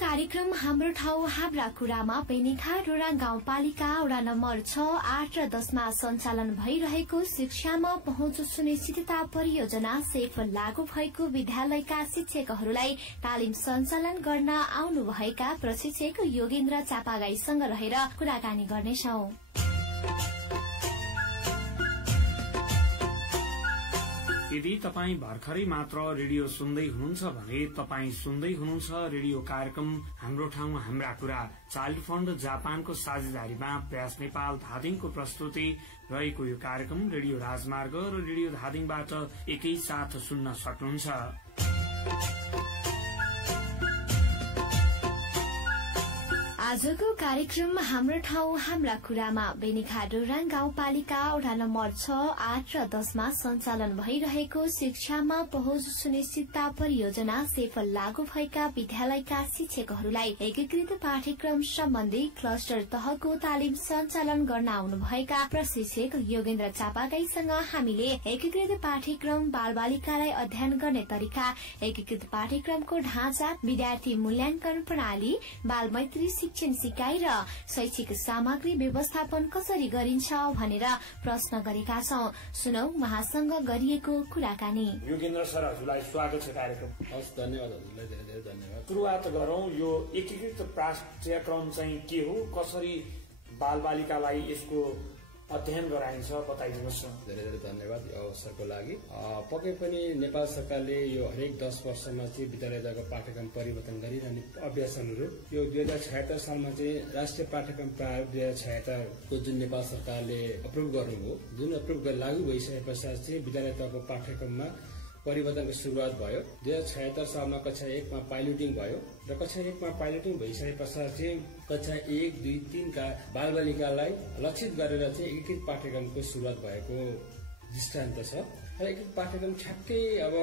कार्यक्रम हाम्रो ठाउँ हाम्रा कुरामा पेनिखा डोरा गाउँपालिका वडा नम्बर 6, 8 र 10 मा सञ्चालन भइरहेको शिक्षामा पहुँच सुनिश्चितता परियोजना सेफ लागू भएको विद्यालयका शिक्षकहरूलाई तालिम सञ्चालन गर्न आउनुभएका प्रशिक्षक योगेन्द्र चापागाईसँग रहेर कुराकानी गर्नेछौं। यदि तपाईँ भर्खरै मात्र रेडियो सुन्दै हुनुहुन्छ भने तपाईँ सुन्दै हुनुहुन्छ रेडियो कार्यक्रम हाम्रो ठाउँ हाम्रा कुरा। चाइल्ड फण्ड जापानको साझेदारीमा प्रयास नेपाल धादिङको प्रस्तुति रहेको यो कार्यक्रम रेडियो राजमार्ग र रेडियो धादिङबाट एकैसाथ सुन्न सक्नुहुन्छ। आजको कार्यक्रम हाम्रो ठाउँ हाम्रा कुरामा बेनिखा डोराङ गाउँपालिका वडा नम्बर 6, 8 र 10 मा सञ्चालन भइरहेको शिक्षामा पहुँच सुनिश्चितता परियोजना सेफ लागू भएका विद्यालयका शिक्षकहरूलाई एकीकृत पाठ्यक्रम सम्बन्धी क्लस्टर तहको तालिम सञ्चालन गर्न आउनुभएका प्रशिक्षक योगेन्द्र चापागाईसँग हामीले एकीकृत पाठ्यक्रम बाल बालिकालाई अध्ययन गर्ने तरिका, एकीकृत पाठ्यक्रमको ढाँचा, विद्यार्थी मूल्याङ्कन प्रणाली, बाल मैत्री शिक्षण सिकाइ र शैक्षिक सामग्री व्यवस्थापन कसरी गरिन्छ भनेर प्रश्न गरेका छौं। सुनौ उहाँसँग गरिएको कुराकानी। योगेन्द्र सर, हजुरलाई स्वागत छ कार्यक्रम। हस्, धन्यवाद हजुरलाई, धेरै धेरै धन्यवाद। सुरुवात गरौं, यो एकीकृत पाठ्यक्रम चाहिँ के हो, कसरी बाल बालिकालाई यसको अध्ययन गराइन्छ, बताइदिनुहोस् न। धेरै धेरै धन्यवाद यो अवसरको लागि। पक्कै पनि नेपाल सरकारले यो हरेक 10 वर्षमा चाहिँ विद्यालयको पाठ्यक्रम परिवर्तन गरिरहने अभ्यास अनुरूप यो 2076 सालमा चाहिँ राष्ट्रिय पाठ्यक्रम प्रारूप 2076 को जुन नेपाल सरकारले अप्रुभ गर्नुभयो, जुन अप्रुभ लागू भइसके पश्चात चाहिँ विद्यालय तहको पाठ्यक्रममा परिवर्तनको शुरूआत भयो। 2076 सालमा कक्षा 1 मा पाइलोटिङ भयो र कक्षा 1 मा पाइलोटिङ भइसके पश्चात चाहिँ कक्षा 1, 2, 3 का बाल बालिकालाई लक्षित गरेर चाहिँ एकीकृत पाठ्यक्रमको शुरूआत भएको दृष्टान्त छ। र एकीकृत पाठ्यक्रम ठ्याक्कै अब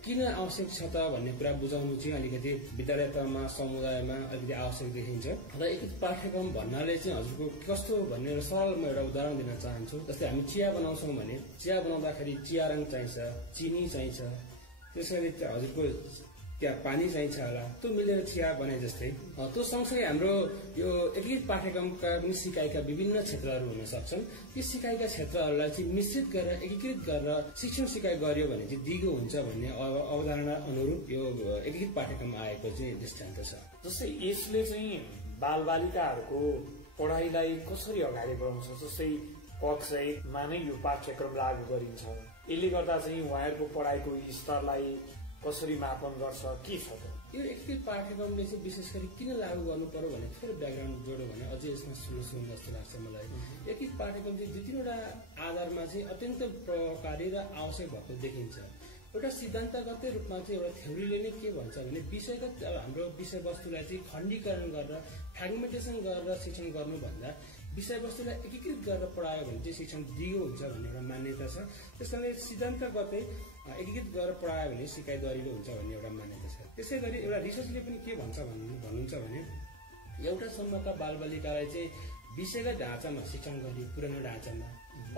किन आवश्यक छ त भन्ने कुरा बुझाउनु चाहिँ अलिकति विद्यालय तहमा समुदायमा अलिकति आवश्यक देखिन्छ। र एकीकृत पाठ्यक्रम भन्नाले चाहिँ हजुरको कस्तो भन्ने सरल म एउटा उदाहरण दिन चाहन्छु। जस्तै हामी चिया बनाउँछौँ भने चिया बनाउँदाखेरि चिया रङ चाहिन्छ, चिनी चाहिन्छ, त्यसैले हजुरको त्यहाँ पानी चाहिन्छ होला, त्यो मिलेर चिया बने जस्तै। त्यो सँगसँगै हाम्रो यो एकीकृत पाठ्यक्रमका पनि सिकाइका विभिन्न क्षेत्रहरू हुन सक्छन्। ती सिकाइका क्षेत्रहरूलाई चाहिँ मिश्रित गरेर एकीकृत गरेर शिक्षण सिकाइ गरियो भने चाहिँ दिगो हुन्छ भन्ने अवधारणा अनुरूप यो एकीकृत पाठ्यक्रम आएको चाहिँ दृष्टान्त छ। जस्तै यसले चाहिँ बाल बालिकाहरूको पढाइलाई कसरी अगाडि बढाउँछ, जस्तै कक्षा 1 मा नै यो पाठ्यक्रम लागू गरिन्छ, यसले गर्दा चाहिँ उहाँहरूको पढाइको स्तरलाई कसरी मापन गर्छ, के छ त? यो एकीकृत पाठ्यक्रमले चाहिँ विशेष गरी किन लागू गर्नु पर्यो भने फेरि ब्याकग्राउन्ड जोड्यो भने अझै यसमा सुन्नु जस्तो लाग्छ मलाई। एकीकृत पाठ्यक्रम चाहिँ 2-3वटा आधारमा चाहिँ अत्यन्त प्रभावकारी र आवश्यक भएको देखिन्छ। एउटा सिद्धान्तगत रूपमा चाहिँ एउटा थ्योरीले नै के भन्छ भने विषयगत हाम्रो विषयवस्तुलाई चाहिँ खण्डीकरण गरेर फ्रेगमेन्टेसन गरेर शिक्षण गर्नुभन्दा विषयवस्तुलाई एकीकृत गरेर पढायो भने चाहिँ शिक्षण दिगो हुन्छ भन्ने एउटा मान्यता छ। त्यसकारणले सिद्धान्तगतै एकीकृत गरेर पढायो भने सिकाइ दरिलो हुन्छ भन्ने एउटा मान्यता छ। त्यसै गरी एउटा रिसर्चले पनि के भन्छ भन्नुहुन्छ भने एउटा समूहका बाल बालिकालाई चाहिँ विषयगत ढाँचामा शिक्षण गरी पुरानो ढाँचामा,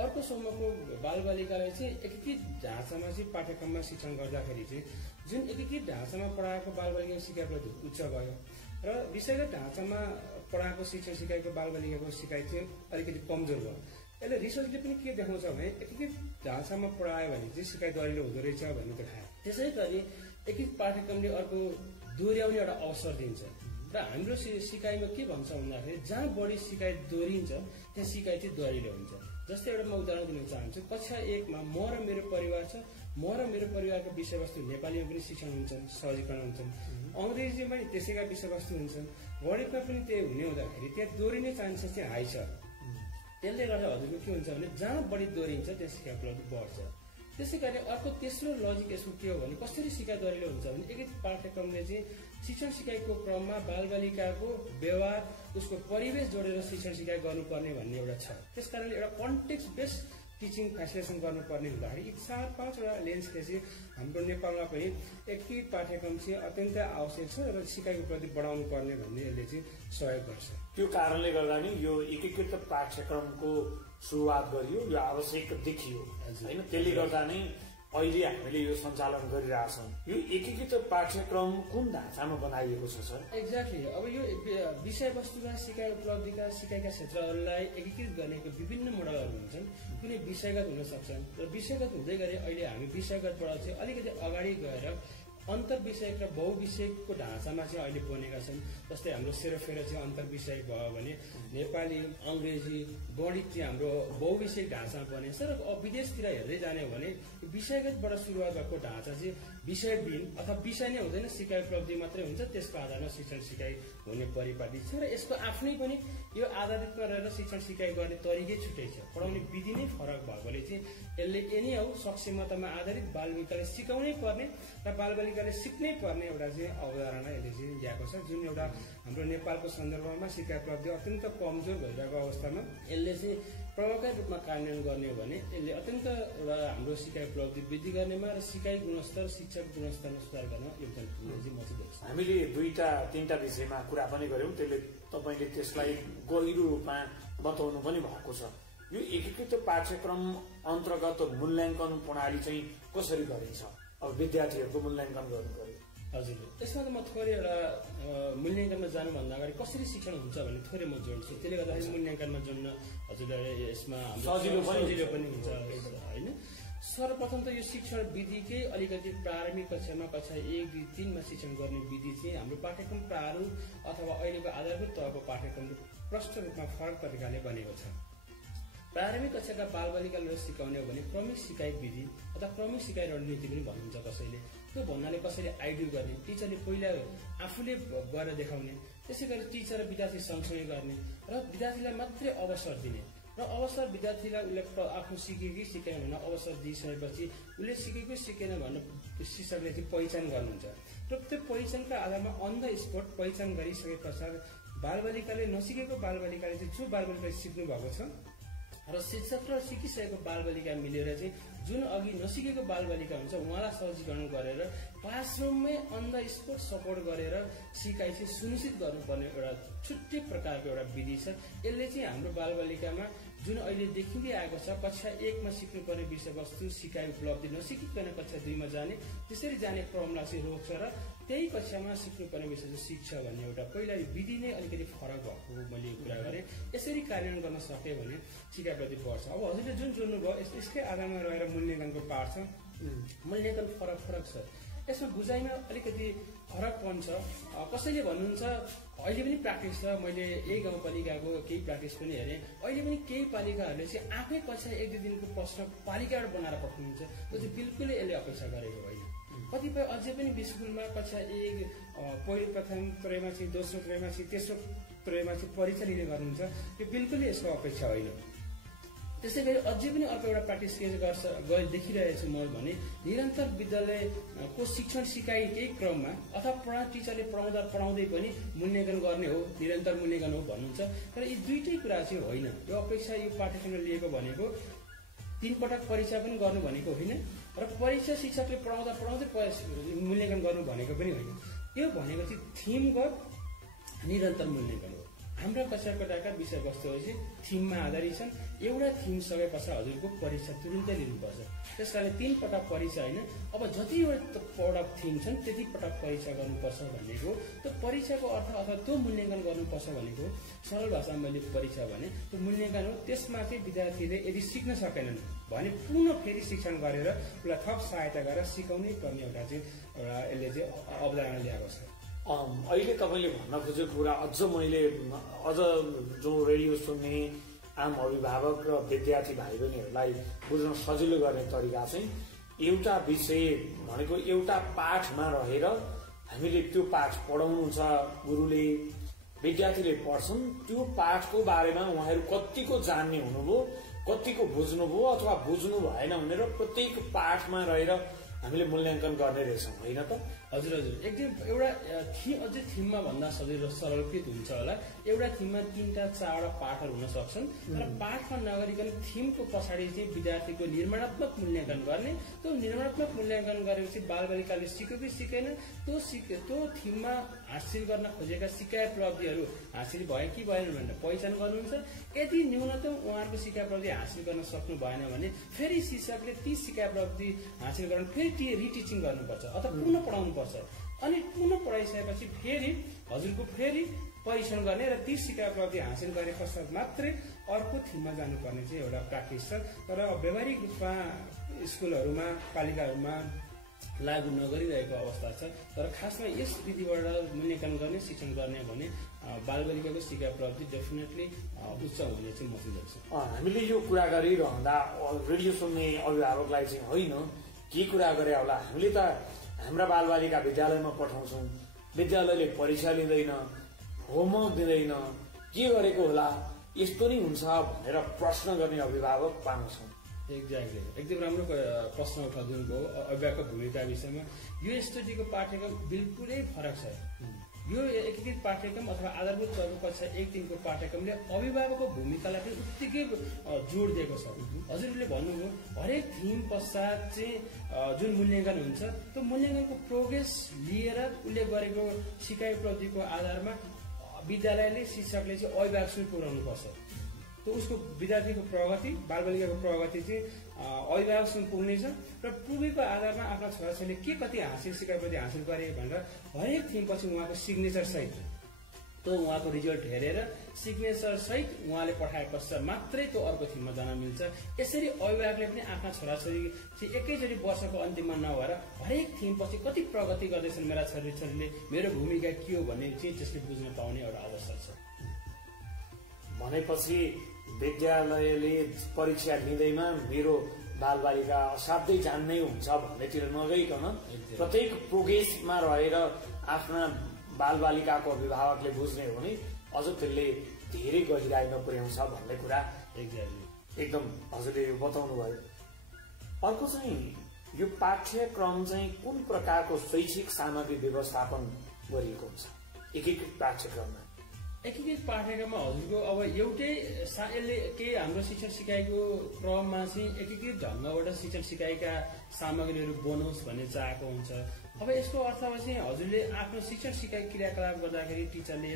अर्को समूहको बाल बालिकालाई चाहिँ एकीकृत ढाँचामा चाहिँ पाठ्यक्रममा शिक्षण गर्दाखेरि चाहिँ जुन एकीकृत ढाँचामा पढाएको बाल बालिकाको सिकाइ प्रति उच्च भयो र विषयगत ढाँचामा पढाएको शिक्षण सिकाइको बाल बालिकाको सिकाइ चाहिँ अलिकति कमजोर भयो। यसले रिसर्चले पनि के देखाउँछ भने एकीकृत ढाँचामा पढायो भने चाहिँ सिकाइ दरिलो हुँदो रहेछ भन्ने देखायो। त्यसै गरी एकीकृत पाठ्यक्रमले अर्को दोहोऱ्याउने एउटा अवसर दिन्छ र हाम्रो सिकाइमा के भन्छ भन्दाखेरि जहाँ बढी सिकाइ दोहोरिन्छ त्यहाँ सिकाइ चाहिँ दरिलो हुन्छ। जस्तै एउटा म उदाहरण दिन चाहन्छु। कक्षा 1 मा म र मेरो परिवार छ, म र मेरो परिवारका विषयवस्तु नेपालीमा पनि शिक्षण हुन्छन्, सहजीकरण हुन्छन्, अङ्ग्रेजीमा पनि त्यसैका विषयवस्तु हुन्छन्, गणितमा पनि त्यही हुने हुँदाखेरि त्यहाँ दोहोरिने चान्सेस चाहिँ हाई छ। त्यसले गर्दा हजुरको के हुन्छ भने जहाँ बढी दोहोरिन्छ त्यहाँ सिकाइ उपलब्धि बढ्छ। त्यसै गरी अर्को तेस्रो लजिक यसको के हो भने कसरी सिकाइ दरिलो हुन्छ भने एकीकृत पाठ्यक्रमले चाहिँ शिक्षण सिकाइको क्रममा बाल बालिकाको व्यवहार, उसको परिवेश जोडेर शिक्षण सिकाइ गर्नुपर्ने भन्ने एउटा छ। त्यसकारणले एउटा कन्टेक्स्ट बेस्ड टिचिङ फेसिलिटेसन गर्नुपर्ने हुँदाखेरि यी 4-5वटा लेन्सले चाहिँ हाम्रो नेपालमा पनि एकीकृत पाठ्यक्रम चाहिँ अत्यन्त आवश्यक छ र सिकाइको प्रति बढाउनु पर्ने भन्ने यसले चाहिँ सहयोग गर्छ। त्यो कारणले गर्दा नि यो एकीकृत पाठ्यक्रमको सुरुवात गरियो, यो आवश्यक देखियो हैन। त्यसले गर्दा नै अहिले हामीले यो सञ्चालन गरिरहेछौँ यो एकीकृत पाठ्यक्रम कुन ढाँचामा बनाइएको छ सर? एक्ज्याक्टली। अब यो विषयवस्तुका सिकाइ उपलब्धिका सिकाइका क्षेत्रहरूलाई एकीकृत गर्नेको विभिन्न मोडलहरू हुन्छन्। कुनै विषयगत हुन सक्छन् र विषयगत हुँदै गरे अहिले हामी विषयगतबाट चाहिँ अलिकति अगाडि गएर अन्तर्विषयक र बहुविषयकको ढाँचामा चाहिँ अहिले बनेका छन्। जस्तै हाम्रो सेरोफेरो चाहिँ अन्तर्विषयक भयो भने नेपाली अङ्ग्रेजी गणित चाहिँ हाम्रो बहुविषयक ढाँचामा बनेछ। र विदेशतिर हेर्दै जाने हो भने विषयगतबाट सुरुवात भएको ढाँचा चाहिँ विषयविहीन अथवा विषय नै हुँदैन, सिकाइ उपलब्धि मात्रै हुन्छ, त्यसको आधारमा शिक्षण सिकाइ हुने परिपाटी छ। र यसको आफ्नै पनि यो आधारित गरेर शिक्षण सिकाइ गर्ने तरिकै छुट्टै छ, पढाउने विधि नै फरक भएकोले चाहिँ यसले एनी हाउ सक्षमतामा आधारित बालबालिकाले सिकाउनै पर्ने र बालबालिकाले सिक्नै पर्ने एउटा चाहिँ अवधारणा यसले चाहिँ ल्याएको छ। जुन एउटा हाम्रो नेपालको सन्दर्भमा सिकाइ उपलब्धि अत्यन्त कमजोर भइरहेको अवस्थामा यसले चाहिँ प्रभावकारी रूपमा कार्यान्वयन गर्ने हो भने यसले अत्यन्त एउटा हाम्रो सिकाइ उपलब्धि वृद्धि गर्नेमा र सिकाइ गुणस्तर शिक्षक गुणस्तरमा सुधार गर्न योगदान पुग्ने चाहिँ म चाहिँ देख्छु। हामीले 2-3 विषयमा कुरा पनि गर्यौं, त्यसले तपाईले त्यसलाई गहिरो रूपमा बताउनु पनि भएको छ। यो एकीकृत पाठ्यक्रम अन्तर्गत मूल्याङ्कन प्रणाली चाहिँ कसरी गरिन्छ? अब विद्यार्थीहरूको मूल्याङ्कन गर्नु पर्यो। हजुर, यसमा त म थोरै एउटा मूल्याङ्कनमा जानुभन्दा अगाडि कसरी शिक्षण हुन्छ भन्ने थोरै म जोड्छु। त्यसले गर्दाखेरि मूल्याङ्कनमा जोड्न हजुरलाई यसमा सजिलो पनि हुन्छ होइन। सर्वप्रथम त यो शिक्षण विधिकै अलिकति प्रारम्भिक कक्षामा कक्षा 1, 2, 3 मा शिक्षण गर्ने विधि चाहिँ हाम्रो पाठ्यक्रम प्रारूप अथवा अहिलेको आधारभूत तहको पाठ्यक्रमले प्रष्ट रूपमा फरक तरिकाले बनेको छ। प्रारम्भिक कक्षाका बालबालिकालाई सिकाउने हो भने क्रमिक सिकाइ विधि अथवा क्रमिक सिकाइ रणनीति पनि भन्नुहुन्छ कसैले। त्यो भन्नाले कसैले आइडियो गर्ने, टिचरले पहिला आफूले गएर देखाउने, त्यसै गरी टिचर र विद्यार्थी सँगसँगै गर्ने र विद्यार्थीलाई मात्रै अवसर दिने र अवसर विद्यार्थीलाई उसले आफू सिकेकै सिकेन भने अवसर दिइसकेपछि उसले सिकेकै सिकेन भन्ने शिक्षकले चाहिँ पहिचान गर्नुहुन्छ र त्यो पहिचानका आधारमा अन द स्पोट पहिचान गरिसके पश्चात बालबालिकाले नसिकेको बालबालिकाले चाहिँ जो बालबालिकाले सिक्नु भएको छ र शिक्षक र सिकिसकेको बालबालिका मिलेर चाहिँ जुन अघि नसिकेको बालबालिका हुन्छ उहाँलाई सहजीकरण गरेर क्लासरुममै अन द स्पोट सपोर्ट गरेर सिकाइ चाहिँ सुनिश्चित गर्नुपर्ने एउटा छुट्टै प्रकारको एउटा विधि छ। यसले चाहिँ हाम्रो बालबालिकामा जुन अहिले देखिँदै आएको छ कक्षा 1 मा सिक्नुपर्ने विषयवस्तु सिकाइ उपलब्धि नसिकिकन कक्षा 2 मा जाने त्यसरी जाने क्रमलाई चाहिँ रोक्छ र त्यही कक्षामा सिक्नुपर्ने विषय चाहिँ शिक्ष भन्ने एउटा पहिला विधि नै अलिकति फरक भएको मैले कुरा गरेँ। यसरी कार्यान्वयन गर्न सक्यो भने सिकाइ प्रति बढ्छ। अब हजुरले जुन जोड्नुभयो यसकै आधारमा रहेर मूल्याङ्कनको पाठ छ। मूल्याङ्कन फरक छ, यसमा बुझाइमा अलिकति फरकपन छ। कसैले भन्नुहुन्छ अहिले पनि प्र्याक्टिस छ, मैले यही गाउँपालिकाको केही प्र्याक्टिस पनि हेरेँ, अहिले पनि केही पालिकाहरूले चाहिँ आफै कक्षा 1-2 दिनको प्रश्न पालिकाबाट बनाएर पठाउनुहुन्छ। त्यो चाहिँ बिल्कुलै यसले अपेक्षा गरेको होइन। कतिपय अझै पनि स्कुलमा कक्षा 1 पहिलो प्रथम त्रैमासिक, दोस्रो त्रैमासिक, तेस्रो त्रैमासिक परीक्षा लिने गर्नुहुन्छ, त्यो बिल्कुलै यसको अपेक्षा होइन। त्यसै गरी अझै पनि अर्को एउटा प्र्याक्टिस के गर्छ देखिरहेको छु म भने निरन्तर विद्यालयको शिक्षण सिकाइकै क्रममा अथवा टिचरले पढाउँदै पनि मूल्याङ्कन गर्ने हो, निरन्तर मूल्याङ्कन हो भन्नुहुन्छ। तर यी दुईटै कुरा चाहिँ होइन। यो अपेक्षा यो पाठ्यक्रमले लिएको भनेको 3 पटक परीक्षा पनि गर्नु भनेको होइन र परीक्षा शिक्षकले पढाउँदै मूल्याङ्कन गर्नु भनेको पनि होइन। यो भनेको चाहिँ थिमगत निरन्तर मूल्याङ्कन हो। हाम्रा कक्षाकोटाका विषयवस्तुहरू चाहिँ थिममा आधारित छन्। एउटा थिम सके पश्चात हजुरको परीक्षा तुरुन्तै लिनुपर्छ। त्यस कारण 3 पटक परीक्षा होइन, अब जतिवटा पटक थिम छन् त्यति पटक परीक्षा गर्नुपर्छ भनेको। त्यो परीक्षाको अर्थ अथवा त्यो मूल्याङ्कन गर्नुपर्छ भनेको सरल भाषामा मैले परीक्षा भने त्यो मूल्याङ्कन हो। त्यसमा चाहिँ विद्यार्थीले यदि सिक्न सकेनन् भने पुनः फेरि शिक्षण गरेर उसलाई थप सहायता गरेर सिकाउनै पर्ने एउटा चाहिँ एउटा यसले चाहिँ अवधारणा ल्याएको छ। अहिले तपाईँले भन्न खोजेको कुरा अझ जो रेडियो सुन्ने आम अभिभावक र विद्यार्थी भाइ बहिनीहरूलाई बुझ्न सजिलो गर्ने तरिका चाहिँ एउटा विषय भनेको एउटा पाठमा रहेर हामीले त्यो पाठ पढाउनुहुन्छ, गुरुले विद्यार्थीले पढ्छन्, त्यो पाठको बारेमा उहाँहरू कतिको जान्ने हुनुभयो, कतिको बुझ्नुभयो अथवा बुझ्नु भएन भनेर प्रत्येक पाठमा रहेर हामीले मूल्याङ्कन गर्ने रहेछौँ होइन त? हजुर एकदम एउटा अझै थिममा भन्दा सजिलो सरलीकृत हुन्छ होला। एउटा थिममा 3टा 4वटा पाठहरू हुन सक्छन् र पाठमा नगरिकन थिमको पछाडि चाहिँ विद्यार्थीको निर्माणात्मक मूल्याङ्कन गर्ने। त्यो निर्माणात्मक मूल्याङ्कन गरेपछि बालबालिकाले सिक्यो कि सिकेन, त्यो थिममा हासिल गर्न खोजेका सिकाइ उपलब्धिहरू हासिल भए कि भएन भनेर पहिचान गर्नुहुन्छ। यदि न्यूनतम उहाँहरूको सिकाइ उपलब्धि हासिल गर्न सक्नु भएन भने फेरि शिक्षकले ती सिकाइ उपलब्धि हासिल गर्न फेरि रिटिचिङ गर्नुपर्छ अथवा पुनः पढाउनु पर्छ। अनि पुनः पढाइसकेपछि फेरि हजुरको फेरि परीक्षण गर्ने र ती सिकाइ उपलब्धि हासिल गरे पश्चात मात्रै अर्को थिममा जानुपर्ने चाहिँ एउटा प्र्याक्टिस छ। तर व्यावहारिक रूपमा स्कुलहरूमा पालिकाहरूमा लागू नगरिरहेको अवस्था छ। तर खासमा यस विधिबाट मूल्याङ्कन गर्ने शिक्षण गर्ने भने बालबालिकाको सिकाइ उपलब्धि डेफिनेटली उच्च हुने चाहिँ म बुझ्छु। हामीले यो कुरा गरिरहँदा रेडियो सुन्ने अभिभावकलाई चाहिँ होइन के कुरा गरे होला, हामीले त हाम्रा बालबालिका विद्यालयमा पठाउँछौँ, विद्यालयले परीक्षा लिँदैन, होमवर्क दिँदैन, के गरेको होला, यस्तो नै हुन्छ भनेर प्रश्न गर्ने अभिभावक पाउँछौँ। एक्ज्याक्टली एकदम राम्रो प्रश्न उठाउनु भयो अभिभावकको भूमिका विषयमा। यो स्टडीको पाठ्यक्रम बिल्कुलै फरक छ। यो एकीकृत पाठ्यक्रम अथवा आधारभूत तहको कक्षा 1-3 को पाठ्यक्रमले अभिभावकको भूमिकालाई पनि उत्तिकै जोड दिएको छ। हजुरले भन्नुभयो हरेक थिम पश्चात चाहिँ जुन मूल्याङ्कन हुन्छ त्यो मूल्याङ्कनको प्रोग्रेस लिएर उसले गरेको सिकाइ उपलब्धिको आधारमा विद्यालयले शिक्षकले चाहिँ अभिभावकसम्म पुर्याउनु पर्छ। त उसको विद्यार्थीको प्रगति बालबालिकाको प्रगति चाहिँ अभिभावकसम्म पुग्नेछ र पुगेको आधारमा आफ्ना छोराछोरीले के कति हासिल सिकाइ उपलब्धि हासिल गरे भनेर हरेक थिमपछि उहाँको सिग्नेचर सहित त्यो उहाँको रिजल्ट हेरेर सिग्नेचर सहित उहाँले पठाए पश्चात मात्रै त्यो अर्को थिममा जान मिल्छ। यसरी अभिभावकले पनि आफ्ना छोराछोरी चाहिँ एकैचोटि वर्षको अन्तिममा नभएर हरेक थिमपछि कति प्रगति गर्दैछन् मेरा छोरीले, मेरो भूमिका के हो भन्ने चाहिँ त्यसले बुझ्न पाउने एउटा अवसर छ। भनेपछि विद्यालयले परीक्षा लिँदैमा मेरो बालबालिका असाध्यै जान्नै हुन्छ भन्नेतिर नगइकन प्रत्येक प्रोग्रेसमा रहेर आफ्ना बालबालिकाको अभिभावकले बुझ्ने हो भने अझ त्यसले धेरै गहिराइमा पुर्याउँछ भन्ने कुरा एकदम हजुरले बताउनु भयो। अर्को चाहिँ यो पाठ्यक्रम चाहिँ कुन प्रकारको शैक्षिक सामग्री व्यवस्थापन गरिएको हुन्छ एकीकृत पाठ्यक्रममा? एकीकृत पाठ्यक्रममा हजुरको अब एउटै यसले के हाम्रो शिक्षण सिकाइको क्रममा चाहिँ एकीकृत ढङ्गबाट शिक्षण सिकाइका सामग्रीहरू बनोस् भन्ने चाहेको हुन्छ। अब यसको अर्थ चाहिँ हजुरले आफ्नो शिक्षण सिकाइ क्रियाकलाप गर्दाखेरि टिचरले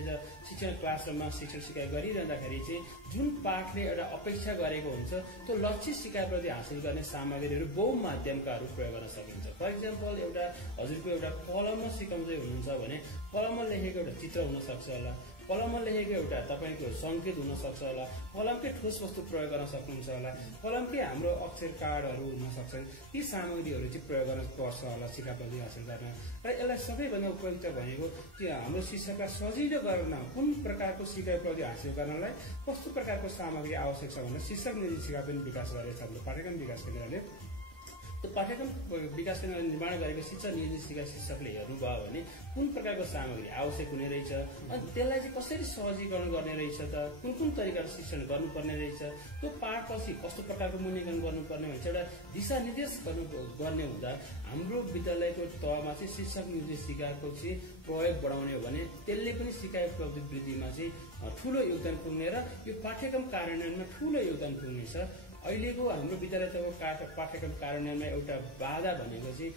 शिक्षण क्लासरुममा शिक्षण सिकाइ गरिरहँदाखेरि चाहिँ जुन पाठले एउटा अपेक्षा गरेको हुन्छ त्यो लक्ष्य सिकाइ प्रति हासिल गर्ने सामग्रीहरू बहुमाध्यमकाहरू प्रयोग गर्न सकिन्छ। फर इक्जाम्पल एउटा हजुरको एउटा कलममा सिकाउँदै हुनुहुन्छ भने कलममा लेखेको एउटा चित्र हुन सक्छ होला, कलममा लेखेको एउटा तपाईँको सङ्केत हुन सक्छ होला, कलमकै ठोस वस्तु प्रयोग गर्न सक्नुहुन्छ होला, कलमकै हाम्रो अक्षर कार्डहरू हुन सक्छन्। ती सामग्रीहरू चाहिँ प्रयोग गर्न पर्छ होला सिकाइ प्रति हासिल गर्न। र यसलाई सबैभन्दा उपयुक्त भनेको त्यो हाम्रो शिक्षकलाई सजिलो गर्न कुन प्रकारको सिकाइ प्रति हासिल गर्नलाई कस्तो प्रकारको सामग्री आवश्यक छ भनेर शिक्षक निर्देशिका पनि विकास गरेको छ हाम्रो पाठ्यक्रम विकास केन्द्रले। त्यो पाठ्यक्रम विकास केन्द्रले निर्माण गरेको शिक्षा निर्देशिका शिक्षकले हेर्नुभयो भने कुन प्रकारको सामग्री आवश्यक हुने रहेछ, अनि त्यसलाई चाहिँ कसरी सहजीकरण गर्ने रहेछ त, कुन कुन तरिकाले शिक्षण गर्नुपर्ने रहेछ, त्यो पाठपछि कस्तो प्रकारको मूल्याङ्कन गर्नुपर्ने भन्छ एउटा दिशानिर्देश गर्ने हुँदा हाम्रो विद्यालयको तहमा चाहिँ शिक्षक निर्देशिकाको चाहिँ प्रयोग बढाउने हो भने त्यसले पनि सिकाइ उपलब्धि वृद्धिमा चाहिँ ठूलो योगदान पुग्ने र यो पाठ्यक्रम कार्यान्वयनमा ठूलो योगदान पुग्नेछ। अहिलेको हाम्रो विद्यालय तहको पाठ्यक्रम कार्यान्वयनमा एउटा बाधा भनेको चाहिँ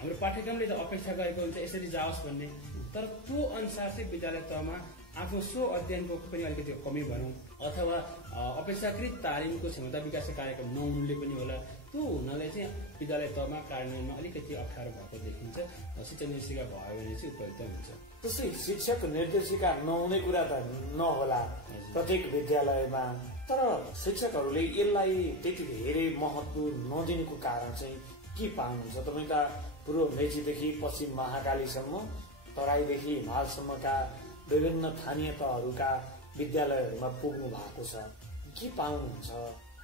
हाम्रो पाठ्यक्रमले त अपेक्षा गरेको हुन्छ यसरी जाओस् भन्ने, तर त्यो अनुसार चाहिँ विद्यालय तहमा आफ्नो स्व अध्ययनको पनि अलिकति कमी भनौँ अथवा अपेक्षाकृत तालिमको क्षमता विकास कार्यक्रम नहुनुले पनि होला। त्यो हुनाले चाहिँ विद्यालय तहमा कार्यान्वयनमा अलिकति अप्ठ्यारो भएको देखिन्छ। शिक्षक निर्देशिका भयो भने चाहिँ उपयुक्त हुन्छ। त्यसै शिक्षक निर्देशिका नहुने कुरा त नहोला प्रत्येक विद्यालयमा, तर शिक्षकहरूले यसलाई त्यति धेरै महत्व नदिनुको कारण चाहिँ के पाउनुहुन्छ? तपाईँ त पूर्व मेचीदेखि पश्चिम महाकालीसम्म तराईदेखि हिमालसम्मका विभिन्न स्थानीय तहहरूका विद्यालयहरूमा पुग्नु भएको छ, के पाउनुहुन्छ?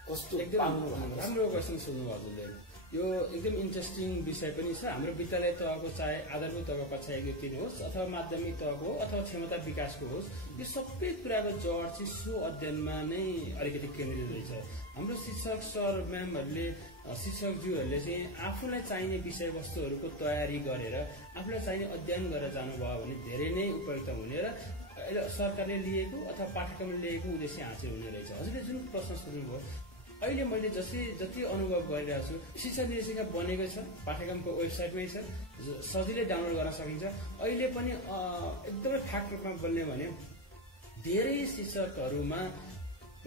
कस्तो पाउनु? राम्रो क्वेसन सोध्नु हजुरले। यो एकदम इन्ट्रेस्टिङ विषय पनि छ। हाम्रो विद्यालय तहको चाहे आधारभूत तहको कक्षा 1 3 होस् अथवा माध्यमिक तहको अथवा क्षमता विकासको होस्, यो सबै कुराको जड चाहिँ सो अध्ययनमा नै अलिकति केन्द्रित रहेछ। हाम्रो शिक्षक सर म्यामहरूले शिक्षकज्यूहरूले चाहिँ आफूलाई चाहिने विषयवस्तुहरूको तयारी गरेर आफूलाई चाहिने अध्ययन गरेर जानुभयो भने धेरै नै उपयुक्त हुने र सरकारले लिएको अथवा पाठ्यक्रमले लिएको उद्देश्य हासिल हुने रहेछ। हजुरले जुन प्रश्न सोध्नुभयो, अहिले मैले जति अनुभव गरिरहेको छु, शिक्षा निर्देशिका बनेको छ, पाठ्यक्रमको वेबसाइटमै छ, सजिलै डाउनलोड गर्न सकिन्छ। अहिले पनि एकदमै फ्याक्ट रूपमा बोल्ने भने धेरै शिक्षकहरूमा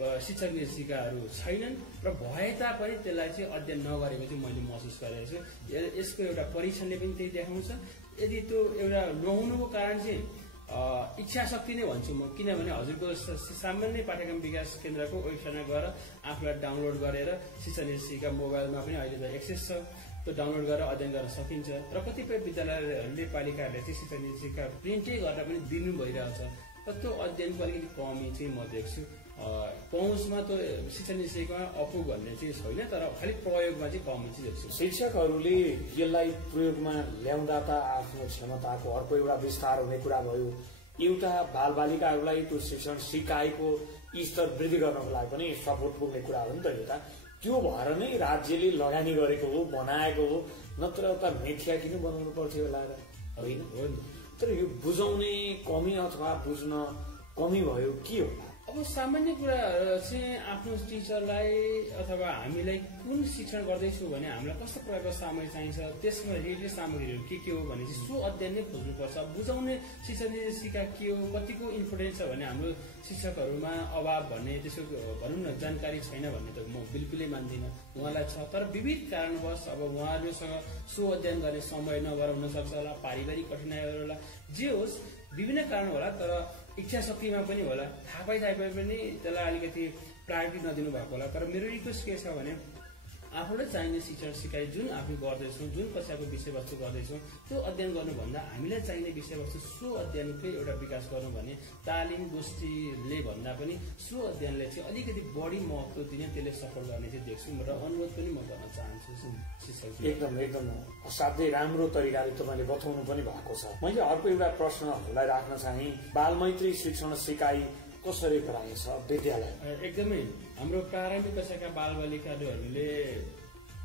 शिक्षक निर्देशिकाहरू छैनन् र भए तापनि त्यसलाई चाहिँ अध्ययन नगरेको चाहिँ मैले महसुस गरेको छु। यसको एउटा परीक्षणले पनि त्यही देखाउँछ। यदि त्यो एउटा नहुनुको कारण चाहिँ इच्छा शक्ति नै भन्छु म, किनभने हजुरको सामान्य पाठ्यक्रम विकास केन्द्रको वेबसाइटमा गएर आफूलाई डाउनलोड गरेर शिक्षा निर्देशिका मोबाइलमा पनि अहिले त एक्सेस छ, त्यो डाउनलोड गरेर अध्ययन गर्न सकिन्छ। र कतिपय विद्यालयहरूले पालिकाहरूले चाहिँ शिक्षा निर्देशिका प्रिन्टै गरेर पनि दिनु भइरहेछ। र त्यो अध्ययनको अलिकति कमी चाहिँ म देख्छु। पहुँचमा त शिक्षा निर्देशिकामा अपुग भन्ने चाहिँ छैन, तर खालि प्रयोगमा चाहिँ कमी चाहिँ देख्छु। शिक्षकहरूले यसलाई प्रयोगमा ल्याउँदा त आफ्नो क्षमताको अर्को एउटा विस्तार हुने कुरा भयो। एउटा बालबालिकाहरूलाई त्यो शिक्षण सिकाएको स्तर वृद्धि गर्नको लागि पनि सपोर्ट पुग्ने कुरा हो नि त। एउटा त्यो भएर नै राज्यले लगानी गरेको हो, बनाएको हो, नत्र त मिथ्या किन बनाउनु पर्थ्यो होला र होइन। तर यो बुझाउने कमी अथवा बुझ्न कमी भयो के होला? अब सामान्य कुरा चाहिँ आफ्नो टिचरलाई अथवा हामीलाई कुन शिक्षण गर्दैछु भने हामीलाई कस्तो प्रकारको सामग्री चाहिन्छ, त्यसमा रिलेटेड सामग्रीहरू के हो भने चाहिँ सो अध्ययन नै खोज्नुपर्छ। बुझाउने शिक्षा निर्देशिका के हो, कतिको इम्पोर्टेन्ट छ भने हाम्रो शिक्षकहरूमा अभाव भन्ने त्यसो भनौँ न जानकारी छैन भन्ने त म बिल्कुलै मान्दिनँ। उहाँलाई छ, तर विविध कारणवश अब उहाँहरूसँग सो अध्ययन गर्ने समय नभएर हुनसक्छ होला, पारिवारिक कठिनाइहरू होला, जे होस् विभिन्न कारण होला। तर इच्छा शक्तिमा पनि होला, थाहा पाइ पनि त्यसलाई अलिकति प्रायोरिटी नदिनु भएको होला। तर मेरो रिक्वेस्ट के छ भने आफूलाई चाहिने शिक्षण सिकाइ जुन आफू गर्दैछौँ, जुन कक्षाको विषयवस्तु गर्दैछौँ, त्यो अध्ययन गर्नुभन्दा हामीलाई चाहिने विषयवस्तु सो अध्ययनकै एउटा विकास गर्नु भने तालिम गोष्ठीले भन्दा पनि सो अध्ययनले चाहिँ अलिकति बढी महत्त्व दिने, त्यसले सफल गर्ने चाहिँ देख्छु र अनुरोध पनि म गर्न चाहन्छु शिक्षक। एकदम असाध्यै राम्रो तरिकाले तपाईँले बताउनु पनि भएको छ। मैले अर्को एउटा प्रश्नहरूलाई राख्न चाहे, बालमैत्री शिक्षण सिकाइ कसरी गराइन्छ विद्यालय? एकदमै हाम्रो प्रारम्भिक कक्षाका बालबालिकाहरूले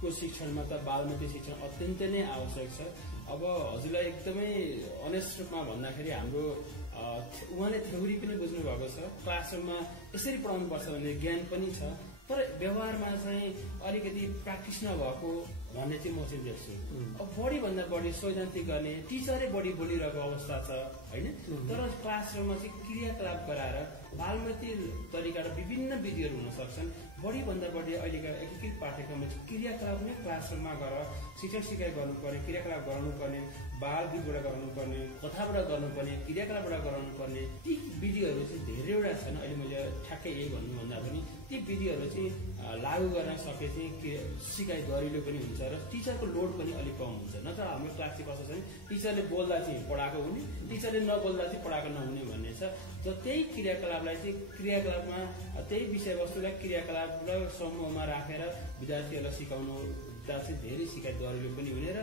को शिक्षणमा त बालमैत्री शिक्षण अत्यन्तै नै आवश्यक छ। अब हजुरलाई एकदमै अनेस्ट रूपमा भन्दाखेरि हाम्रो उहाँले थ्योरी पनि बुझ्नु भएको छ, क्लासरुममा यसरी पढाउनु पर्छ भन्ने ज्ञान पनि छ, तर व्यवहारमा चाहिँ अलिकति प्र्याक्टिस नभएको भन्ने चाहिँ म चाहिँ देख्छु। अब बढीभन्दा बढी सैद्धान्तिक गर्ने टिचरै बढी बोलिरहेको अवस्था छ होइन। तर क्लासरुममा चाहिँ क्रियाकलाप गराएर बालमैत्री तरिका र विभिन्न विधिहरू हुन सक्छन्। बढीभन्दा बढी अहिलेका एकीकृत पाठ्यक्रममा चाहिँ क्रियाकलाप नै क्लासरुममा गएर शिक्षण सिकाइ गर्नुपर्ने, क्रियाकलाप गराउनुपर्ने, बाल गीतबाट गराउनुपर्ने, कथाबाट गर्नुपर्ने, क्रियाकलापबाट गराउनुपर्ने, ती विधिहरू चाहिँ धेरैवटा छन्। अहिले मैले ठ्याक्कै यही भन्नुभन्दा पनि ती विधिहरू चाहिँ लागू गर्न सके चाहिँ सिकाइ गरिलो पनि हुन्छ र टिचरको लोड पनि अलिक कम हुन्छ। नत्र हाम्रो क्लास चाहिँ कस्तो छ भने टिचरले बोल्दा चाहिँ पढाएको हुने, टिचरले नबोल्दा चाहिँ पढाएको नहुने भन्ने छ। र त्यही क्रियाकलापलाई चाहिँ क्रियाकलापमा त्यही विषयवस्तुलाई क्रियाकलाप र समूहमा राखेर विद्यार्थीहरूलाई सिकाउनुदा चाहिँ धेरै सिकाइ गरिलो पनि हुने र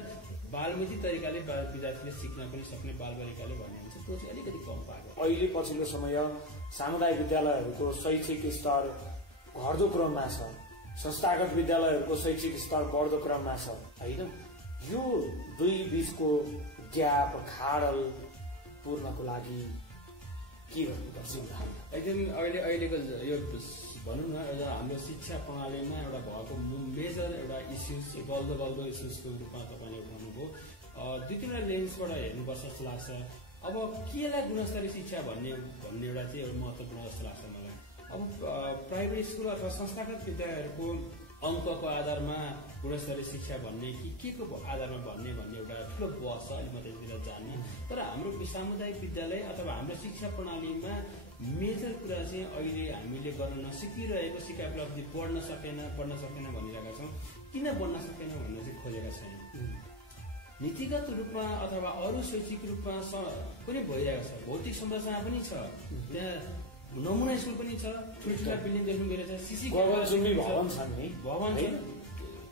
बालमैत्री तरिकाले विद्यार्थीले सिक्न पनि सक्ने बालबालिकाले भन्ने हुन्छ, त्यो चाहिँ अलिकति कम पाएको। अहिले पछिल्लो समय सामुदायिक विद्यालयहरूको शैक्षिक स्तर घट्दो क्रममा छ, संस्थागत विद्यालयहरूको शैक्षिक स्तर बढ्दो क्रममा छ होइन। यो दुई बीचको ग्याप खाडल पूर्णको लागि के गर्नुपर्छ? एकदम अहिलेको यो भनौँ न एउटा हाम्रो शिक्षा प्रणालीमा एउटा भएको मेजर एउटा इस्युज बल्दो इस्युजको रूपमा तपाईँले भन्नुभयो। दुई तिनवटा लेन्सबाट हेर्नुपर्छ जस्तो लाग्छ। अब केलाई गुणस्तरीय शिक्षा भन्ने एउटा चाहिँ एउटा महत्त्वपूर्ण जस्तो लाग्छ मलाई। अब प्राइभेट स्कुल अथवा संस्थागत विद्यालयहरूको अङ्कको आधारमा गुणस्तरीय शिक्षा भन्ने कि के को आधारमा भन्ने एउटा ठुलो बहस छ, अहिले म त्यसतिर जान्ने। तर हाम्रो सामुदायिक विद्यालय अथवा हाम्रो शिक्षा प्रणालीमा मेजर कुरा चाहिँ अहिले हामीले गर्न नसिकिरहेको सिकाइ उपलब्धि पढ्न सकेन भनिरहेका छौँ। किन बढ्न सकेन भन्न चाहिँ खोजेका छैन। नीतिगत रूपमा अथवा अरू शैक्षिक रूपमा पनि भइरहेको छ, भौतिक संरचना पनि छ, त्यहाँ नमुना स्कुल पनि छ, ठुल्ठुला बिल्डिङ देख्नु गइरहेछ, सिसी भवन छ,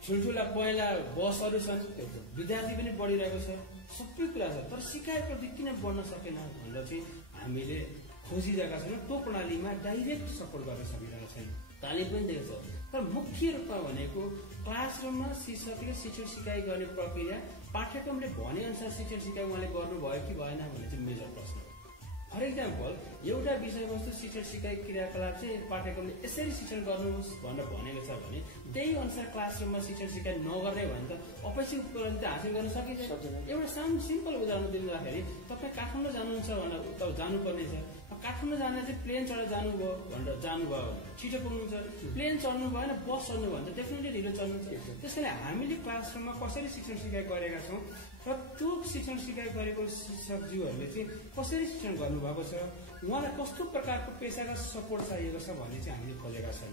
ठुल्ठुला पहिला बसहरू छन्, विद्यार्थी पनि बढिरहेको छ, सबै कुरा छ, तर सिकाइप्रति किन बढ्न सकेन भनेर चाहिँ हामीले खोजिरहेका छौँ। त्यो प्रणालीमा डाइरेक्ट सपोर्ट गर्न सकिरहेको छैन। तालिम पनि दिएको छ, तर मुख्य रूपमा भनेको क्लासरुममा शिक्षकले शिक्षण सिकाइ गर्ने प्रक्रिया पाठ्यक्रमले भनेअनुसार शिक्षण सिकाइ उहाँले गर्नुभयो कि भएन भन्ने चाहिँ मेजर प्रश्न हो। फर इक्जाम्पल, एउटा विषयवस्तु शिक्षण सिकाइ क्रियाकलाप चाहिँ पाठ्यक्रमले यसरी शिक्षण गर्नुहोस् भनेर भनेको छ भने त्यही अनुसार क्लासरुममा शिक्षण सिकाइ नगर्ने भने त अपेक्षित उपलब्धि हासिल गर्न सकिन्छ। एउटा सानो सिम्पल उदाहरण दिँदाखेरि तपाईँ काठमाडौँ जानुहुन्छ भनेर उता जानुपर्ने छ, काठमाडौँ जाने चाहिँ प्लेन चढेर जानुभयो भनेर जानुभयो भने छिटो पुग्नुहुन्छ, प्लेन चढ्नु भएन बस चढ्नु भने त डेफिनेटली ढिलो चढ्नुहुन्छ। त्यस कारण हामीले क्लासरुममा कसरी शिक्षण सिकाइ गरेका छौँ र त्यो शिक्षण सिकाइ गरेको शिक्षकज्यूहरूले चाहिँ कसरी शिक्षण गर्नुभएको छ, उहाँलाई कस्तो प्रकारको पेसागत सपोर्ट चाहिएको छ भन्ने चाहिँ हामीले खोजेका छौँ।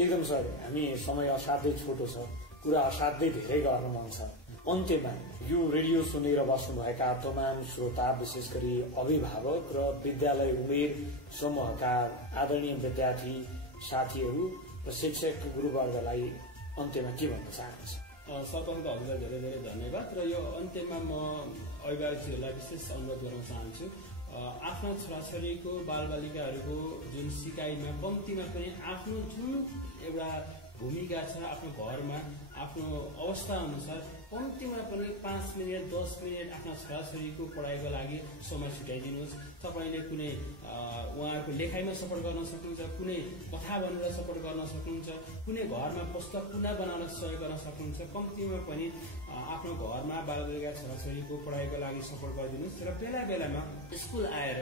एकदम सर, हामी समय असाध्यै छोटो छ, कुरा असाध्यै धेरै गर्न मन छ। अन्त्यमा यो रेडियो सुनेर बस्नुभएका तमाम श्रोता, विशेष गरी अभिभावक र विद्यालय उमेर समूहका आदरणीय विद्यार्थी साथीहरू र शिक्षक गुरुवर्गलाई अन्त्यमा के भन्न चाहनुहुन्छ? सर्वप्रथम हजुरलाई धेरै धेरै धन्यवाद। र यो अन्त्यमा म अभिभावकहरूलाई विशेष अनुरोध गर्न चाहन्छु, आफ्नो छोराछोरीको बालबालिकाहरूको जुन सिकाइमा कम्तीमा पनि आफ्नो जुन एउटा भूमिका छ, आफ्नो घरमा आफ्नो अवस्था अनुसार कम्तीमा पनि 5 मिनट 10 मिनट आफ्ना छोराछोरीको पढाइको लागि समय छुट्याइदिनुहोस्। तपाईँले कुनै उहाँहरूको लेखाइमा सपोर्ट गर्न सक्नुहुन्छ, कुनै कथा भनेर सपोर्ट गर्न सक्नुहुन्छ, कुनै घरमा पुस्तक पुनः बनाउन सहयोग गर्न सक्नुहुन्छ। कम्तीमा पनि आफ्नो घरमा बालबालिका छोराछोरीको पढाइको लागि सपोर्ट गरिदिनुहोस्। र बेला बेलामा स्कुल आएर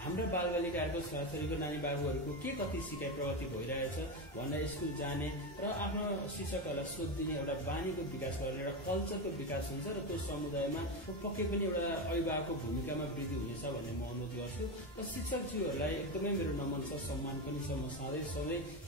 हाम्रा बालबालिकाहरूको छोराछोरीको नानी बाबुहरूको के कति सिकाइ प्रगति भइरहेछ भनेर स्कुल जाने र आफ्नो शिक्षकहरूलाई सोधिदिने एउटा बानीको विकास गर्ने एउटा कल्चरको विकास हुन्छ र त्यो समुदायमा पक्कै पनि एउटा अभिभावकको भूमिकामा वृद्धि हुनेछ भन्ने म अनुरोध गर्छु। र शिक्षकज्यूहरूलाई एकदमै मेरो नमन छ, सम्मान पनि छ। म सधैँ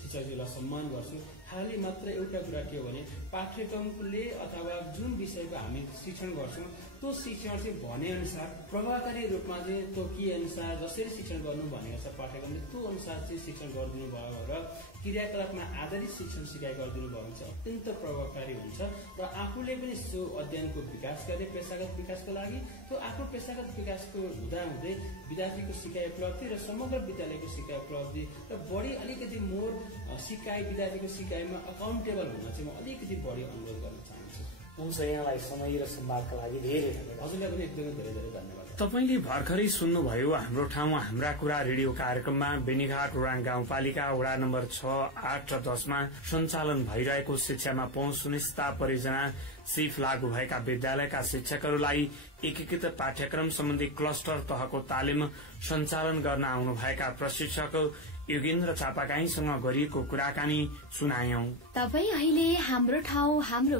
शिक्षकज्यूलाई सम्मान गर्छु। खालि मात्र एउटा कुरा के हो भने पाठ्यक्रमले अथवा जुन विषयको हामी शिक्षण गर्छौँ त्यो शिक्षण चाहिँ भनेअनुसार प्रभावकारी रूपमा चाहिँ तोकिए अनुसार जसरी शिक्षण गर्नु भनेको छ पाठ्यक्रमले त्यो अनुसार चाहिँ शिक्षण गरिदिनु भयो र क्रियाकलापमा आधारित शिक्षण सिकाइ गरिदिनु भयो भने चाहिँ अत्यन्त प्रभावकारी हुन्छ। र आफूले पनि त्यो अध्ययनको विकास गर्ने पेसागत विकासको लागि त्यो आफ्नो पेसागत विकासको हुँदाहुँदै विद्यार्थीको सिकाइ उपलब्धि र समग्र विद्यालयको सिकाइ उपलब्धि र बढी अलिकति मोर सिकाइ विद्यार्थीको सिकाइमा अकाउन्टेबल हुन चाहिँ म अलिकति बढी अनुरोध गर्न चाहन्छु। हुन्छ, यहाँलाई समय र सम्वादका लागि धेरै धन्यवाद। हजुरलाई पनि एकदमै धेरै धेरै धन्यवाद। तपाईले भर्खरै सुन्नुभयो हाम्रो ठाउँ हाम्रा कुरा रेडियो कार्यक्रममा बेनीघाट ओराङ गाउँपालिका वडा नम्बर 6, 8 र 10 मा सञ्चालन भइरहेको शिक्षामा पहुँच सुनिश्चितता परियोजना सिफ लागू भएका विद्यालयका शिक्षकहरूलाई एकीकृत पाठ्यक्रम सम्बन्धी क्लस्टर तहको तालिम सञ्चालन गर्न आउनुभएका प्रशिक्षक योगेन्द्र चापागाईसँग गरिएको कुराकानी सुनायौं। तपाईँ अहिले हाम्रो ठाउँ हाम्रो